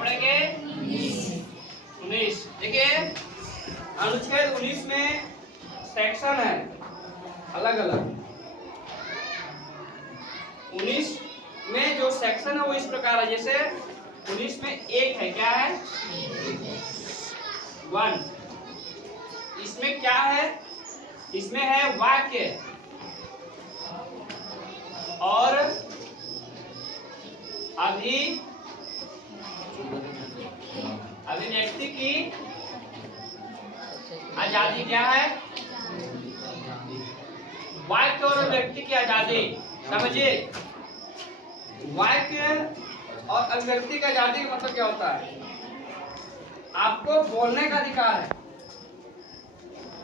पढ़ेंगे? 19। देखिए अनुच्छेद 19 में सेक्शन है अलग अलग। 19 में जो सेक्शन है वो इस प्रकार है, जैसे 19 में एक है, क्या है? 1। इसमें क्या है? इसमें है वाक्य और अभिव्यक्ति की आजादी। क्या है? वाक्य और अभिव्यक्ति की आजादी। समझिए, वाक्य और अभिव्यक्ति की आजादी का मतलब क्या होता है? आपको बोलने का अधिकार है।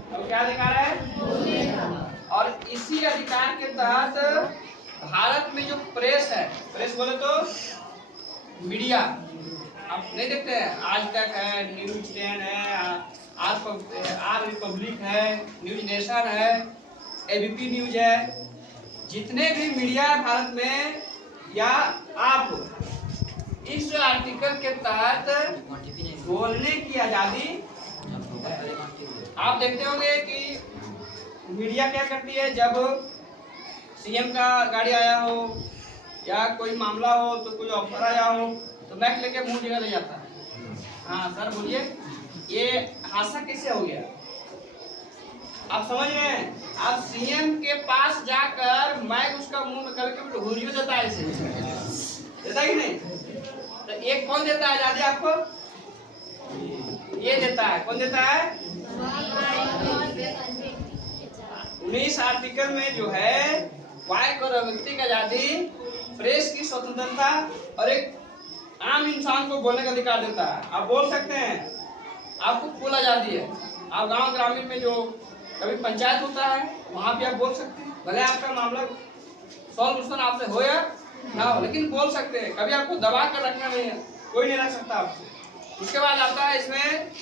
तो क्या अधिकार है? बोलने का। और इसी अधिकार के तहत भारत में जो प्रेस है, प्रेस बोले तो मीडिया, आप नहीं देखते हैं? आज तक है, न्यूज 10 है, आज रिपब्लिक है, न्यूज नेशन है, एबीपी न्यूज है, जितने भी मीडिया है भारत में, या आप इस आर्टिकल के तहत बोलने की आजादी। आप देखते होंगे कि मीडिया क्या करती है, जब सीएम का गाड़ी आया हो या कोई मामला हो, तो कोई ऑफर आया हो, तो मैक लेके मुंह जगह ले जाता है। हाँ सर बोलिए, ये हादसा कैसे हो गया? आप समझ रहे हैं? आप सीएम के पास जाकर मैक उसका मुंह में कभी हुरियो देता है, ऐसे देता है कि नहीं? तो एक कौन देता है आजादी आपको? ये देता है। कौन देता है? 19 आर्टिकल में जो है वाक्य और अभिव्यक्ति की आजादी, प्रेस की स्वतंत्रता और एक आम इंसान को बोलने का अधिकार देता है। आप बोल सकते हैं, आपको फुल आजादी है। आप गांव ग्रामीण में जो कभी पंचायत होता है, वहां भी आप बोल सकते हैं, भले आपका मामला सॉल्यूशन आपसे हो या ना हो, लेकिन बोल सकते हैं। कभी आपको दबा कर रखना नहीं है, कोई नहीं रख सकता आपसे। उसके बाद आता है इसमें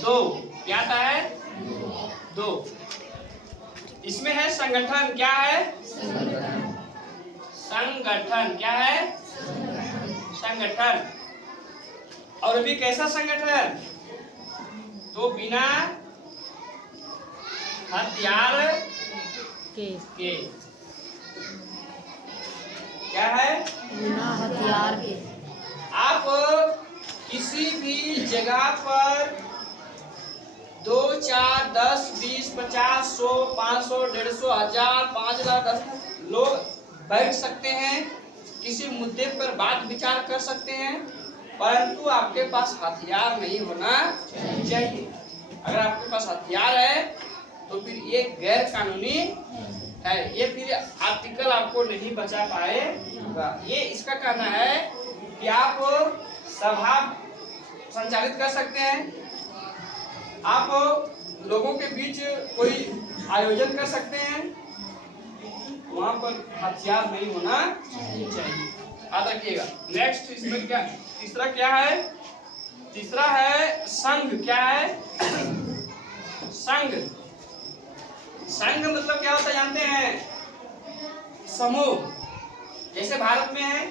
2। क्या आता है? 2। इसमें है संगठन। क्या है? संगठन। क्या है? संगठन। और भी कैसा संगठन? तो बिना हथियार के। क्या है? बिना हथियार के। आप किसी भी जगह पर 2, 4, 10, 20, 50, 100, 500, 150, 1000, 5,000, 10 लोग बैठ सकते हैं, किसी मुद्दे पर बात विचार कर सकते हैं, परंतु आपके पास हथियार नहीं होना चाहिए। अगर आपके पास हथियार है तो फिर ये गैर कानूनी है, ये फिर आर्टिकल आपको नहीं बचा पाएगा। ये इसका कहना है कि आप सभा संचालित कर सकते हैं, आप लोगों के बीच कोई आयोजन कर सकते हैं, वहां पर हथियार नहीं होना चाहिए। याद रखिएगा। नेक्स्ट इसमें क्या, तीसरा क्या है? तीसरा है संघ। क्या है? संघ। संघ मतलब क्या होता है जानते हैं? समूह। जैसे भारत में है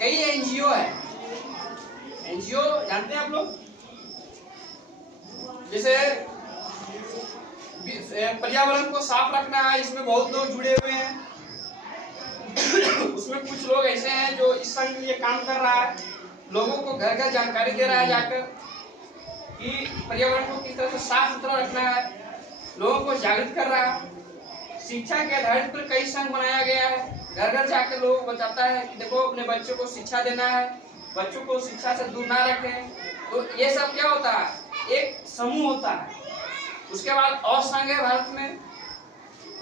कई एनजीओ है। एनजीओ जानते हैं आप लोग? जैसे पर्यावरण को साफ रखना है, इसमें बहुत लोग जुड़े हुए हैं। उसमें कुछ लोग ऐसे हैं जो इस संघ के लिए काम कर रहा है, लोगों को घर घर जानकारी दे रहा है जाकर कि पर्यावरण को किस तरह से साफ सुथरा रखना है, लोगों को जागृत कर रहा है। शिक्षा के आधार पर कई संघ बनाया गया है, घर घर जाकर लोगों को बताता है कि देखो अपने बच्चों को शिक्षा देना है, बच्चों को शिक्षा से दूर ना रखें। तो ये सब क्या होता है? एक समूह होता है। उसके बाद और संघ है भारत में,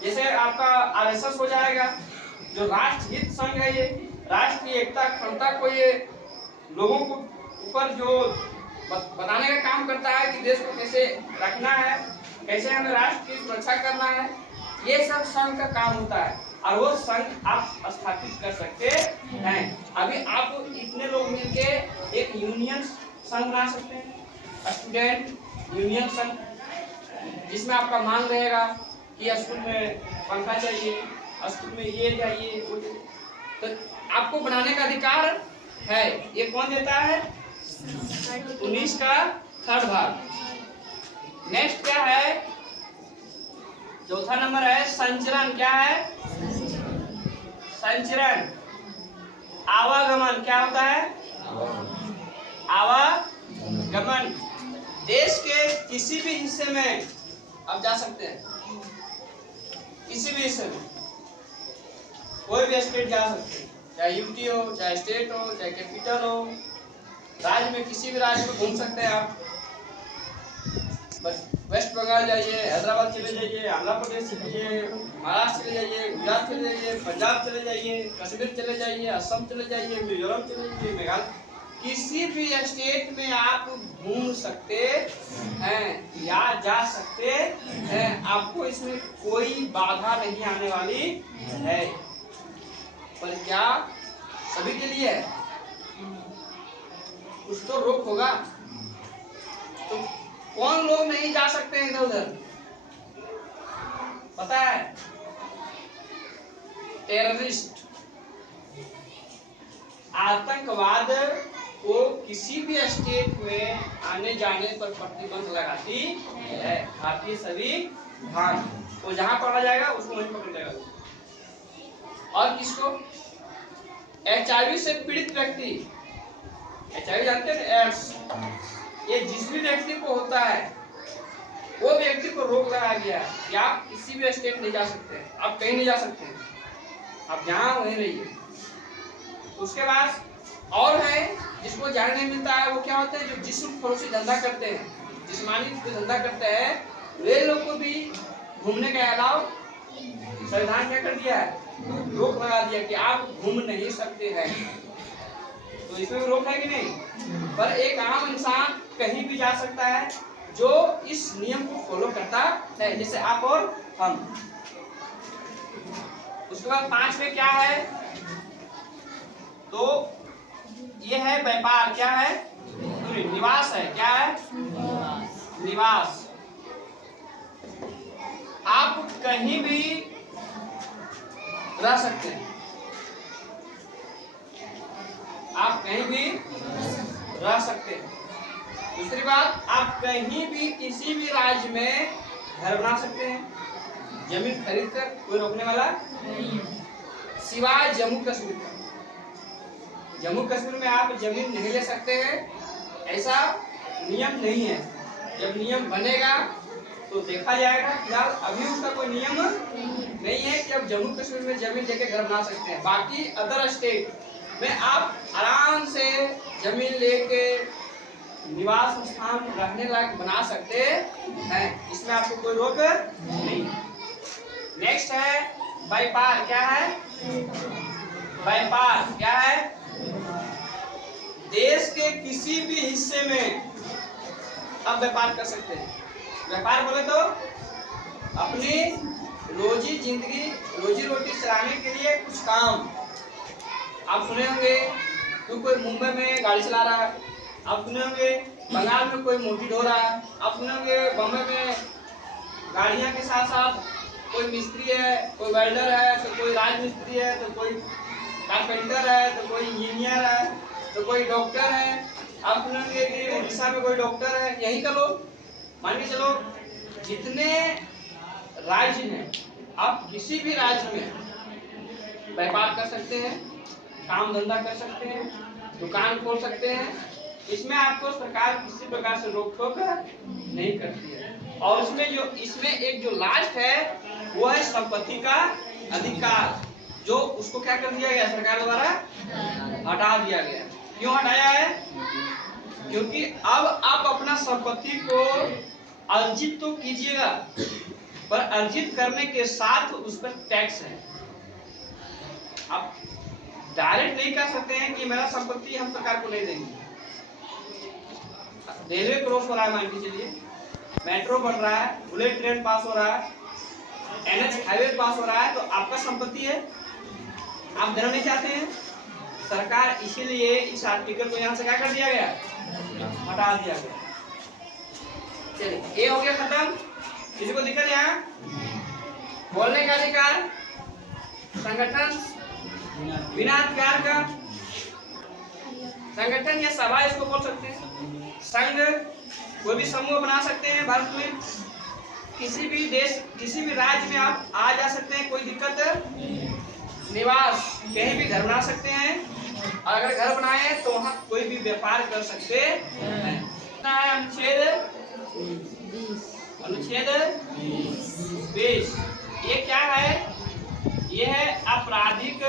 जैसे आपका आरएसएस हो जाएगा, जो राष्ट्रहित संघ है। ये राष्ट्र की एकता अखंडता को ये लोगों को ऊपर जो बताने का काम करता है कि देश को कैसे रखना है, कैसे हमें राष्ट्र की सुरक्षा करना है, ये सब संघ का काम होता है। और वो संघ आप स्थापित कर सकते हैं। अभी आप इतने लोग मिलके एक यूनियन संघ बना सकते हैं, स्टूडेंट यूनियन संघ, जिसमें आपका मांग रहेगा कि स्कूल में पंखा चाहिए, स्कूल में ये चाहिए वो चाहिए। तो आपको बनाने का अधिकार है। ये कौन देता है? 19 का थर्ड भाग। नेक्स्ट क्या है? चौथा नंबर है संचरण। क्या है? संचरण। आवागमन क्या होता है? आवागमन। देश के किसी भी हिस्से में आप जा सकते हैं, किसी भी हिस्से में कोई भी स्टेट जा सकते हैं, चाहे यूटी हो, चाहे स्टेट हो, चाहे कैपिटल हो, राज्य में किसी भी राज्य में घूम सकते हैं आप। बस वेस्ट बंगाल जाइए, हैदराबाद चले जाइए, आंध्र प्रदेश चले जाइए, महाराष्ट्र चले जाइए, गुजरात चले जाइए, पंजाब चले जाइए, कश्मीर चले जाइए, असम चले जाइए, मिजोरम चले जाइए, मेघालय, किसी भी स्टेट में आप घूम सकते हैं या जा सकते हैं। आपको इसमें कोई बाधा नहीं आने वाली है। पर क्या सभी के लिए है? कुछ तो रोक होगा। तो कौन लोग नहीं जा सकते हैं इधर उधर? पता है? टेररिस्ट। आतंकवाद को किसी भी स्टेट में आने जाने पर प्रतिबंध लगाती है। भारतीय संविधान। तो जहां पकड़ा जाएगा उसको वहीं पकड़ जाएगा। और किसको? HIV से पीड़ित व्यक्ति। HIV जानते हैं? एड्स। ये जिस भी व्यक्ति को होता है वो व्यक्ति को रोक लगाया गया है कि आप किसी भी स्टेट नहीं जा सकते, आप कहीं नहीं जा सकते, आप जहां वहीं रहिए। उसके बाद और है जिसको जाने नहीं मिलता है, वो क्या होते हैं? जो जिस्म फरोशी धंधा करते हैं, जिस्मानी धंधा करते हैं, वे लोग को भी घूमने का अलाव संविधान क्या कर दिया है? रोक लगा दिया कि आप घूम नहीं सकते हैं। तो इसमें भी रोक है कि नहीं? पर एक आम इंसान कहीं भी जा सकता है जो इस नियम को फॉलो करता है, जैसे आप और हम। उसके बाद 5 में क्या है? तो ये है व्यापार। क्या है? निवास है। क्या है? निवास। आप कहीं भी रह सकते हैं, आप कहीं भी रह सकते हैं। दूसरी बात, आप कहीं भी किसी भी राज्य में घर बना सकते हैं, जमीन खरीद कर, कोई रोकने वाला नहीं, सिवाय जम्मू कश्मीर का। जम्मू कश्मीर में आप जमीन नहीं ले सकते हैं, ऐसा नियम नहीं है। जब नियम बनेगा तो देखा जाएगा। फिलहाल अभी उसका कोई नियम नहीं है कि आप जम्मू कश्मीर में जमीन लेके घर बना सकते हैं। बाकी अदर स्टेट में आप आराम से जमीन लेके निवास स्थान रहने लायक बना सकते हैं, इसमें आपको कोई रोक नहीं। नेक्स्ट है व्यापार। क्या है? व्यापार क्या है? देश के किसी भी हिस्से में आप व्यापार कर सकते हैं। व्यापार बोले तो अपनी रोजी जिंदगी, रोजी रोटी चलाने के लिए कुछ काम। आप सुने होंगे कोई मुंबई में गाड़ी चला रहा है, आप सुने होंगे बंगाल में कोई मोती ढो रहा है, आप सुने होंगे बम्बई में गाड़ियां के साथ साथ कोई मिस्त्री है, कोई वेल्डर है, तो कोई राजमिस्त्री है, तो कोई कारपेंटर है, तो कोई इंजीनियर है, तो कोई डॉक्टर है। आप सुने होंगे कि उड़ीसा में कोई डॉक्टर है। यहीं का लोग मान के चलो, जितने राज्य में आप किसी भी राज्य में व्यापार कर सकते हैं, काम धंधा कर सकते हैं, दुकान खोल सकते हैं, इसमें आपको सरकार किसी प्रकार से रोक टोक नहीं करती है। और इसमें एक जो लास्ट है वो है संपत्ति का अधिकार, जो उसको क्या कर दिया गया? सरकार द्वारा हटा दिया गया। क्यों हटाया है? क्योंकि अब आप अपना संपत्ति को अर्जित तो कीजिएगा, पर अर्जित करने के साथ उस पर टैक्स है। आप डायरेक्ट नहीं कह सकते हैं कि मेरा संपत्ति हम सरकार को नहीं देंगे। रेलवे क्रॉस हो रहा है, मान के चलिए, मेट्रो बन रहा है, बुलेट ट्रेन पास हो रहा है, NH हाईवे पास हो रहा है, तो आपका संपत्ति है, आप देना नहीं चाहते हैं। सरकार इसीलिए इस आर्टिकल को यहाँ से क्या कर दिया गया? हटा दिया गया। चलिए, ये हो गया खत्म। किसी को दिक्कत? यहाँ बोलने का अधिकार, संगठन बिना हथियार का संगठन या सभा इसको बोल सकते हैं। संघ कोई भी समूह बना सकते हैं भारत में। किसी भी देश किसी भी राज्य में आप आ जा सकते हैं, कोई दिक्कत। निवास कहीं भी घर बना सकते हैं, अगर घर बनाए तो वहाँ कोई भी व्यापार कर सकते हैं। अनुच्छेद 20। ये क्या है? ये है आपराधिक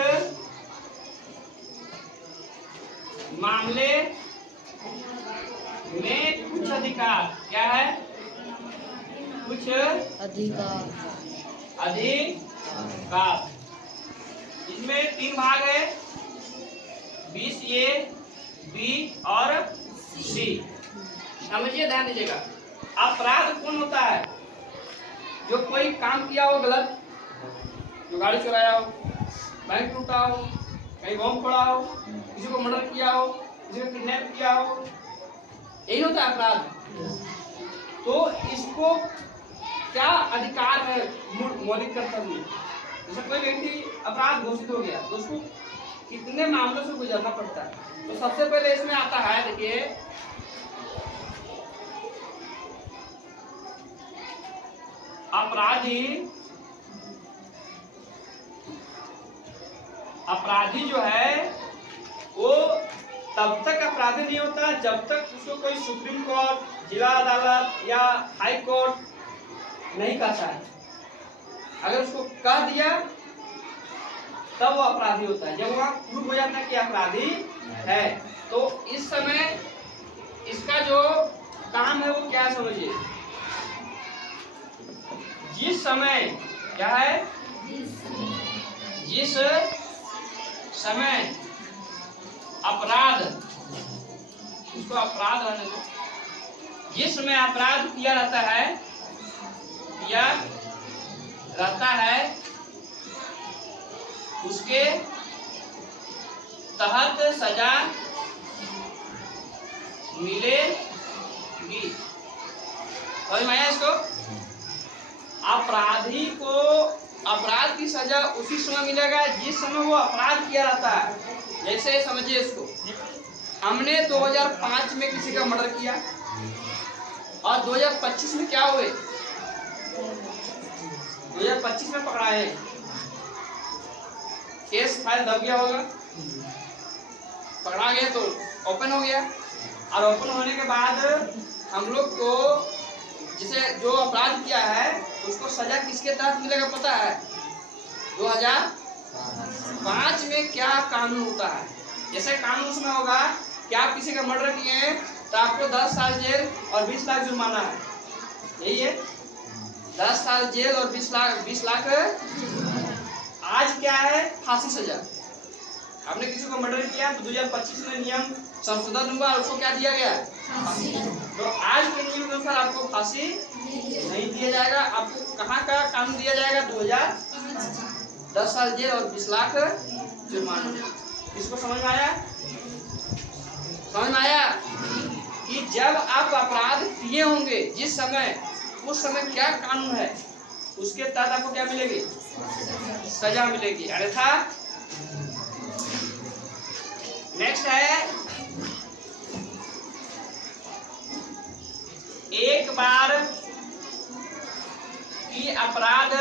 मामले में कुछ अधिकार। क्या है? कुछ अधिकार। इसमें 3 भाग है, 20A, B और C। समझिए, ध्यान दीजिएगा। अपराध कौन होता है? जो कोई काम किया हो गलत, जो गाड़ी चुराया हो, बैंक लूटा हो, कहीं बम फोड़ा हो, किसी को मर्डर किया हो, किसी को किडनैप किया हो, यही होता है अपराध। तो इसको क्या अधिकार है? मौलिक कर्तव्य। जैसे कोई व्यक्ति अपराध घोषित हो गया तो उसको कितने मामलों से गुजरना पड़ता है। तो सबसे पहले इसमें आता है, देखिए, अपराधी जो है वो तब तक अपराधी नहीं होता जब तक उसको कोई सुप्रीम कोर्ट, जिला अदालत या हाई कोर्ट नहीं कहता है। अगर उसको कह दिया तब वो अपराधी होता है, जब वहाँ प्रूफ हो जाता है कि अपराधी है। तो इस समय इसका जो काम है वो क्या समझिए। जिस समय क्या है? जिस समय अपराध, उसको अपराध रहने दो, जिस समय अपराध किया रहता है उसके तहत सजा मिलेगी। समझ में आया इसको? अपराधी को अपराध की सजा उसी समय मिलेगा जिस समय वो अपराध किया रहता है। जैसे समझिए इसको, हमने 2005 में किसी का मर्डर किया और 2025 में क्या हुए? 2025 में पकड़ाए, केस फाइल दब गया होगा, पकड़ा गया तो ओपन हो गया, और ओपन होने के बाद हम लोग को जिसे जो अपराध किया है उसको सजा किसके तहत मिलेगा पता है? 2005 में क्या कानून होता है? जैसे कानून उसमें होगा कि आप किसी का मर्डर किए हैं तो आपको 10 साल जेल और 20 लाख जुर्माना है। यही है, 10 साल जेल और 20 लाख। आज क्या है? फांसी सजा। आपने किसी को मर्डर किया तो 2025 में नियम संशोधन हुआ और उसको क्या दिया गया? तो आज के नियम के अनुसार आपको फांसी नहीं दिया जाएगा। आपको कहाँ का कानून दिया जाएगा? 10 साल जेल और 20 लाख जुर्माना। इसको समझ में आया? समझ में आया कि जब आप अपराध किए होंगे जिस समय, उस समय क्या कानून है उसके तहत आपको क्या मिलेगी? सजा मिलेगी। अन्यथा नेक्स्ट है, एक बार की अपराध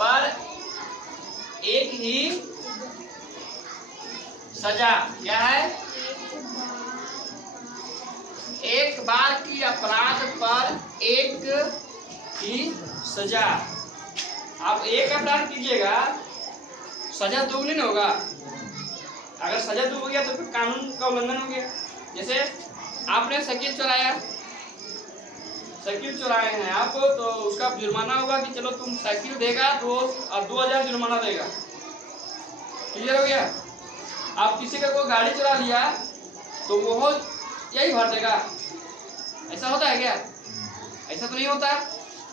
पर एक ही सजा। क्या है? एक बार की अपराध पर एक ही सजा। आप एक अपराध कीजिएगा, सजा दोगुनी नहीं होगा। अगर सजा दो हो गया तो फिर कानून का उल्लंघन हो गया। जैसे आपने साइकिल चुराए हैं आप, तो उसका जुर्माना होगा कि चलो तुम साइकिल देगा तो 2000 जुर्माना देगा। क्लियर हो गया? आप किसी का कोई गाड़ी चुरा लिया तो वो यही भर देगा। ऐसा होता है क्या? ऐसा तो नहीं होता।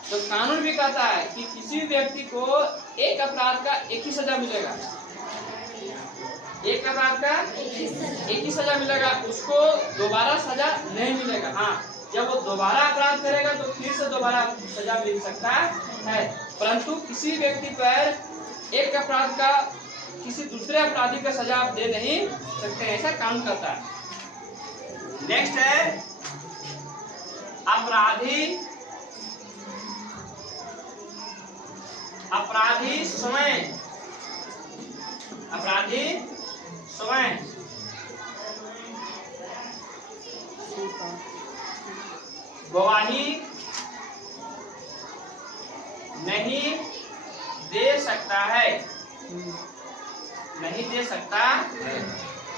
तो कानून भी कहता है कि किसी व्यक्ति को एक अपराध का एक ही सजा मिलेगा। एक अपराध का एक ही सजा मिलेगा, उसको दोबारा सजा नहीं मिलेगा। हाँ, जब वो दोबारा अपराध करेगा तो फिर से दोबारा सजा मिल सकता है, परंतु किसी व्यक्ति पर एक अपराध का किसी दूसरे अपराधी का सजा आप दे नहीं सकते, ऐसा कानून करता है। नेक्स्ट है अपराधी स्वयं। गवाही नहीं दे सकता है।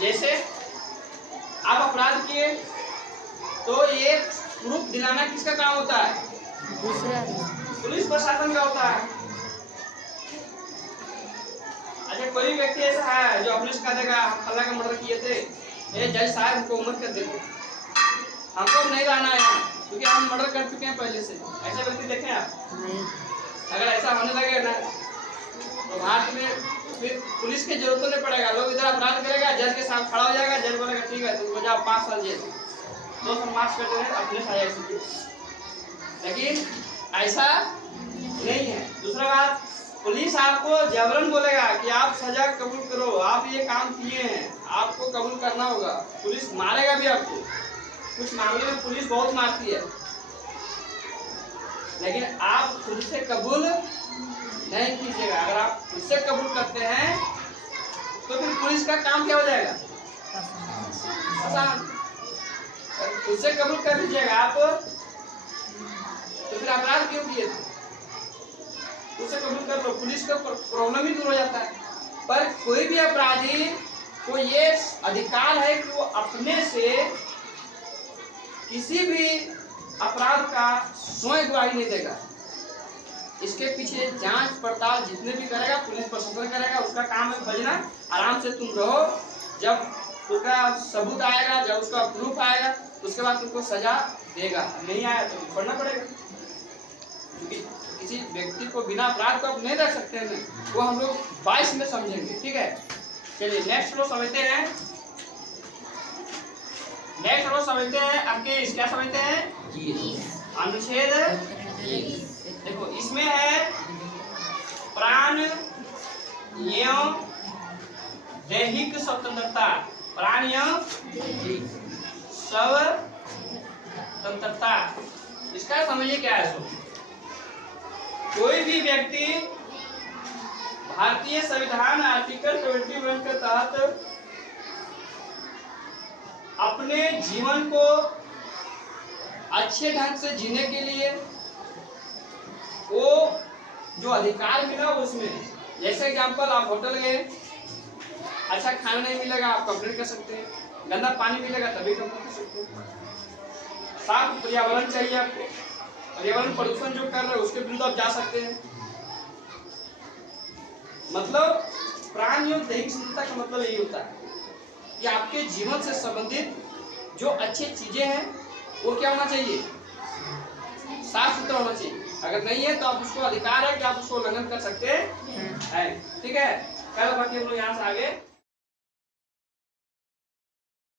जैसे आप अपराध किए तो ये प्रूफ दिलाना किसका काम होता है? दूसरा पुलिस प्रशासन का होता है। अच्छा, कोई व्यक्ति ऐसा है जो अपने से कह देगा हम फला का मर्डर किए थे, ये जज साहब हमको उम्र कर देते, हमको नहीं रहना है यहाँ क्योंकि हम मर्डर कर चुके हैं पहले से। ऐसे व्यक्ति देखें आप? नहीं। अगर ऐसा होने लगे ना तो भारत में फिर पुलिस की जरूरत नहीं पड़ेगा। लोग इधर अपराध करेगा, जज के साथ खड़ा हो जाएगा, जज बोलेगा ठीक है तुमको जाओ 5 साल जेल, 2 साल मार्क्स कर देंगे अपने सजा। लेकिन ऐसा नहीं है। दूसरा बात, पुलिस आपको जबरन बोलेगा कि आप सजा कबूल करो, आप ये काम किए हैं, आपको कबूल करना होगा। पुलिस मारेगा भी आपको, कुछ मामले में पुलिस बहुत मारती है, लेकिन आप खुद से कबूल नहीं कीजिएगा। अगर आप खुद से कबूल करते हैं तो फिर पुलिस का काम क्या हो जाएगा? आसान। खुद से कबूल कर लीजिएगा आप तो फिर अपराध क्यों किए थे? उसे कबूल कर लो, पुलिस का प्रॉब्लम ही दूर हो जाता है। पर कोई भी अपराधी को ये अधिकार है कि वो अपने से किसी भी अपराध का स्वयं गवाही नहीं देगा। इसके पीछे जांच पड़ताल जितने भी करेगा पुलिस प्रशासन करेगा, उसका काम है खोजना। आराम से तुम रहो, जब उसका सबूत आएगा, जब उसका प्रूफ आएगा उसके बाद तुमको सजा देगा। नहीं आया तो पढ़ना पड़ेगा, क्योंकि किसी व्यक्ति को बिना अपराध को आप नहीं रख सकते हैं, वो हम लोग 22 में समझेंगे। ठीक है, चलिए नेक्स्ट लो समझते हैं। आपके क्या समझते हैं? अनुच्छेद। देखो इसमें है प्राण एवं दैहिक स्वतंत्रता। प्राण एवं स्वतंत्रता, इसका समझिए क्या है। सो कोई भी व्यक्ति भारतीय संविधान आर्टिकल 21 के तहत अपने जीवन को अच्छे ढंग से जीने के लिए वो जो अधिकार मिला उसमें, जैसे एग्जांपल आप होटल गए, अच्छा खाना नहीं मिलेगा आप कंप्लेंट कर सकते हैं, गंदा पानी मिलेगा तभी कंप्लेंट कर सकते हैं, साफ पर्यावरण चाहिए आपको, पर्यावरण प्रदूषण जो कर रहे हैं उसके विरुद्ध आप जा सकते हैं। मतलब प्राण एवं दैहिक स्वतंत्रता का मतलब यही होता है कि आपके जीवन से संबंधित जो अच्छी चीजें हैं वो क्या होना चाहिए? साफ सुथरा होना चाहिए। अगर नहीं है तो आप उसको अधिकार है कि आप उसको उल्लंघन कर सकते हैं। ठीक है, कल बाकी हम लोग यहाँ से आगे